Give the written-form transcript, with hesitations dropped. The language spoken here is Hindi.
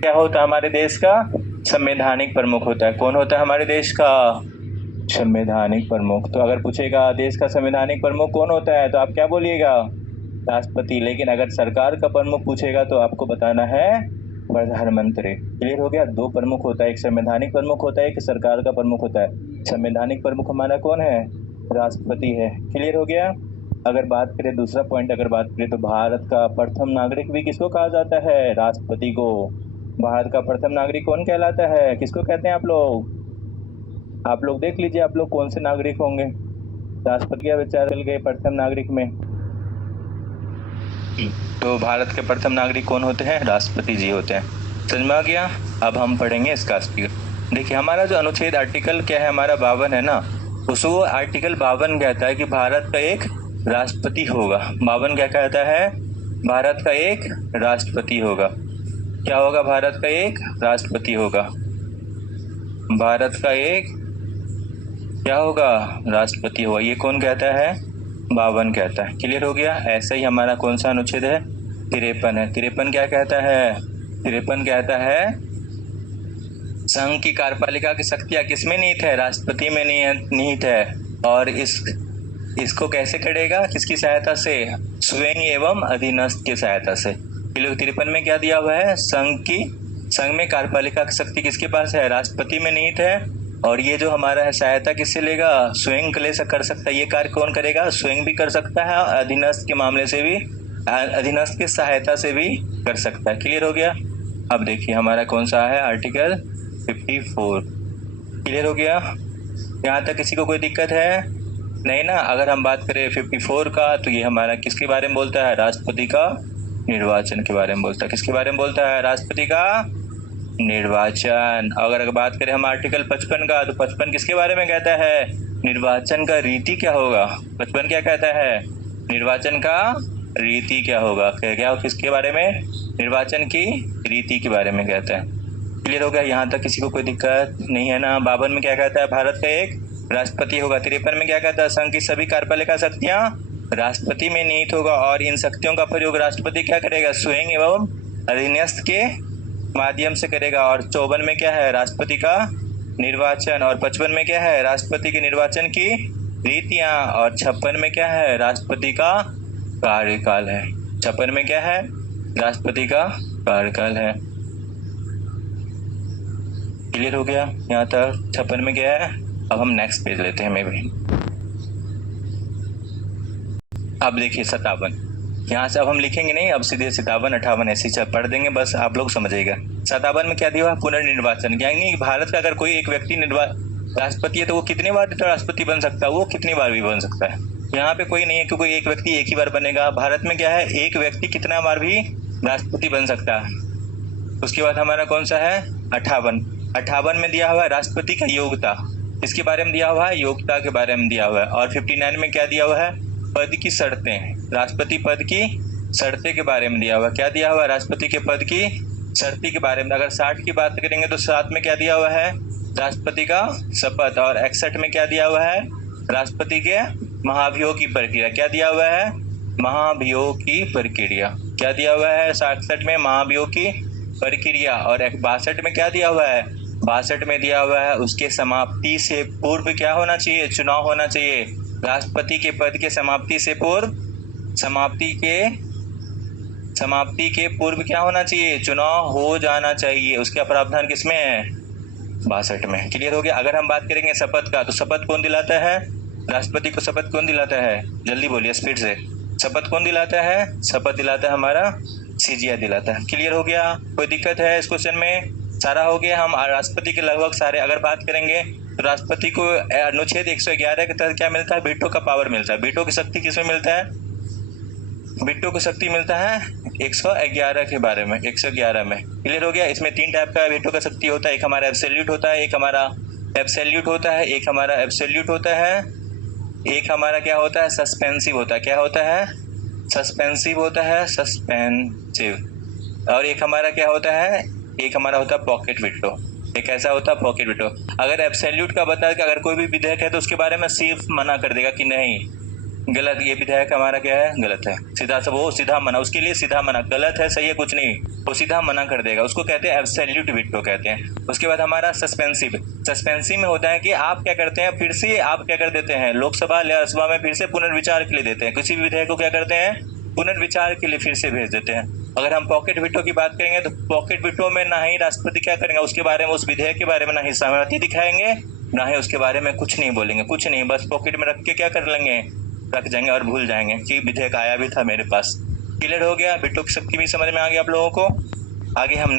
क्या होता है हमारे देश का? संवैधानिक प्रमुख होता है। कौन होता है हमारे देश का? संवैधानिक प्रमुख। तो अगर पूछेगा देश का संवैधानिक प्रमुख कौन होता है, तो आप क्या बोलिएगा? राष्ट्रपति। लेकिन अगर सरकार का प्रमुख पूछेगा तो आपको बताना है प्रधानमंत्री। क्लियर हो गया? दो प्रमुख होता है, एक संवैधानिक प्रमुख होता है, एक सरकार का प्रमुख होता है। संवैधानिक प्रमुख हमारा कौन है? राष्ट्रपति है। क्लियर हो गया? अगर बात करें दूसरा पॉइंट, अगर बात करें तो भारत का प्रथम नागरिक भी किसको कहा जाता है? राष्ट्रपति को। भारत का प्रथम नागरिक कौन कहलाता है? किसको कहते हैं आप लोग? आप लोग देख लीजिए, आप लोग कौन से नागरिक होंगे। राष्ट्रपति का विचार चल गए प्रथम नागरिक में। तो भारत के प्रथम नागरिक कौन होते हैं? राष्ट्रपति जी होते हैं। समझ में आ गया? अब हम पढ़ेंगे इसका स्पीकर। देखिए हमारा जो अनुच्छेद आर्टिकल क्या है, हमारा 52 है ना, उसको आर्टिकल 52 कहता है कि भारत का एक राष्ट्रपति होगा। 52 क्या कहता है? भारत का एक राष्ट्रपति होगा। क्या होगा? भारत का एक राष्ट्रपति होगा। भारत का एक क्या होगा? राष्ट्रपति होगा। ये कौन कहता है? 52 कहता है। क्लियर हो गया? ऐसा ही हमारा कौन सा अनुच्छेद है? 53 है। 53 क्या कहता है? 53 कहता है संघ की कार्यपालिका की शक्तियां किसमें निहित है? राष्ट्रपति में निहित है। और इसको कैसे करेगा? किसकी सहायता से? स्वयं एवं अधीनस्थ की सहायता से। 53 में क्या दिया हुआ है? संघ में कार्यपालिका की शक्ति किसके पास है? राष्ट्रपति में निहित है। और ये जो हमारा है सहायता किससे लेगा? स्वयं कर सकता है। ये कार्य कौन करेगा? स्वयं भी कर सकता है और अधीनस्थ के मामले से भी, अधीनस्थ की सहायता से भी कर सकता है। क्लियर हो गया? अब देखिए हमारा कौन सा है? आर्टिकल 54। क्लियर हो गया? यहाँ तक किसी को कोई दिक्कत है? नहीं ना? अगर हम बात करें 54 का, तो ये हमारा किसके बारे में बोलता है? राष्ट्रपति का निर्वाचन के बारे में बोलता है। किसके बारे में बोलता है? राष्ट्रपति का निर्वाचन। अगर बात करें हम आर्टिकल 55 का, तो 55 किसके बारे में कहता है? निर्वाचन का रीति क्या होगा? 55 क्या कहता है? निर्वाचन का रीति क्या होगा? क्या किसके बारे में? निर्वाचन की रीति के बारे में कहता है। क्लियर हो गया? यहाँ तक किसी को कोई दिक्कत नहीं है ना? 52 में क्या कहता है? भारत का एक राष्ट्रपति होगा। 53 में क्या कहता है? संघ की सभी कार्यपालिका शक्तियां राष्ट्रपति में निहित होगा और इन शक्तियों का प्रयोग राष्ट्रपति क्या करेगा? स्वयं एवं अधीनस्थ के माध्यम से करेगा। और 54 में क्या है? राष्ट्रपति का निर्वाचन। और 55 में क्या है? राष्ट्रपति के निर्वाचन की रीतियां। और 56 में क्या है? राष्ट्रपति का कार्यकाल है। 56 में क्या है? राष्ट्रपति का कार्यकाल है। क्लियर हो गया? यहाँ तक 56 में क्या है? अब हम नेक्स्ट पेज लेते हैं। मैं भी अब देखिए 57। यहाँ से अब हम लिखेंगे नहीं, अब सीधे 57 58 ऐसे पढ़ देंगे, बस आप लोग समझिएगा। 57 में क्या दिया? पुनर्निर्वाचन। यानी भारत का अगर कोई एक व्यक्ति राष्ट्रपति है तो वो कितनी बार राष्ट्रपति बन सकता है? वो कितनी बार भी बन सकता है। यहाँ पे कोई नहीं है क्योंकि एक व्यक्ति एक ही बार बनेगा। भारत में क्या है? एक व्यक्ति कितना बार भी राष्ट्रपति बन सकता है। उसके बाद हमारा कौन सा है? 58 में दिया हुआ है राष्ट्रपति का योग्यता। इसके बारे में दिया हुआ है? योग्यता के बारे में दिया हुआ है। और 59 में क्या दिया हुआ है? पद की शर्तें। राष्ट्रपति पद की शर्तें के बारे में दिया हुआ है। क्या दिया हुआ है? राष्ट्रपति के पद की शर्तें के बारे में। अगर 60 की बात करेंगे तो 7 में क्या दिया हुआ है? राष्ट्रपति का शपथ। और 61 में क्या दिया हुआ है? राष्ट्रपति के महाभियोग की प्रक्रिया। क्या दिया हुआ है? महाभियोग की प्रक्रिया। क्या दिया हुआ है? 67 में महाभियोग की प्रक्रिया। और 62 में क्या दिया हुआ है? 62 में दिया हुआ है उसके समाप्ति से पूर्व क्या होना चाहिए? चुनाव होना चाहिए। राष्ट्रपति के पद के समाप्ति से पूर्व, समाप्ति के पूर्व क्या होना चाहिए? चुनाव हो जाना चाहिए। उसका प्रावधान किसमें है? 62 में। क्लियर हो गया? अगर हम बात करेंगे शपथ का, तो शपथ कौन दिलाता है? राष्ट्रपति को शपथ कौन दिलाता है? जल्दी बोलिए, स्पीड से। शपथ कौन दिलाता है? शपथ दिलाता है हमारा सीजीआई दिलाता है। क्लियर हो गया? कोई दिक्कत है इस क्वेश्चन में? सारा हो गया। हम राष्ट्रपति के लगभग सारे अगर बात करेंगे तो राष्ट्रपति को अनुच्छेद 111 के तहत क्या मिलता है? वीटो का पावर मिलता है। वीटो की शक्ति किसमें मिलता है? वीटो की शक्ति मिलता है 111 के बारे में, 111 में। क्लियर हो गया? इसमें 3 टाइप का वीटो का शक्ति होता है। एक हमारा एब्सोल्यूट होता है, एक हमारा एब्सोल्यूट होता है, एक हमारा एब्सोल्यूट होता है, एक हमारा क्या होता है? सस्पेंसिव होता है। क्या होता है? सस्पेंसिव होता है, सस्पेंसिव। और एक हमारा क्या होता है? एक हमारा होता है पॉकेट वीटो। एक ऐसा होता है पॉकेट वीटो। अगर एब्सोल्यूट का बता कि अगर कोई भी विधेयक है तो उसके बारे में सिर्फ मना कर देगा कि नहीं, गलत, ये विधेयक हमारा क्या है, गलत है। सीधा सा वो सीधा मना, उसके लिए सीधा मना, गलत है सही है कुछ नहीं, वो सीधा मना कर देगा, उसको कहते हैं एब्सोल्यूट वीटो कहते हैं। उसके बाद हमारा सस्पेंसिव, सस्पेंसिव में होता है कि आप क्या करते हैं, फिर से आप क्या कर देते हैं, लोकसभा या राज्यसभा में फिर से पुनर्विचार के लिए देते हैं, किसी भी विधेयक को क्या करते हैं, पुनर्विचार के लिए फिर से भेज देते हैं। अगर हम पॉकेट वीटो की बात करेंगे तो पॉकेट वीटो में ना ही राष्ट्रपति क्या करेंगे, उसके बारे में, उस विधेयक के बारे में ना ही सहमति दिखाएंगे, ना ही उसके बारे में कुछ नहीं बोलेंगे, कुछ नहीं, बस पॉकेट में रख के क्या कर लेंगे, रख जाएंगे और भूल जाएंगे कि विधेयक आया भी था मेरे पास। क्लियर हो गया, वीटो की शक्ति भी समझ में आ गया आप लोगों को। आगे हम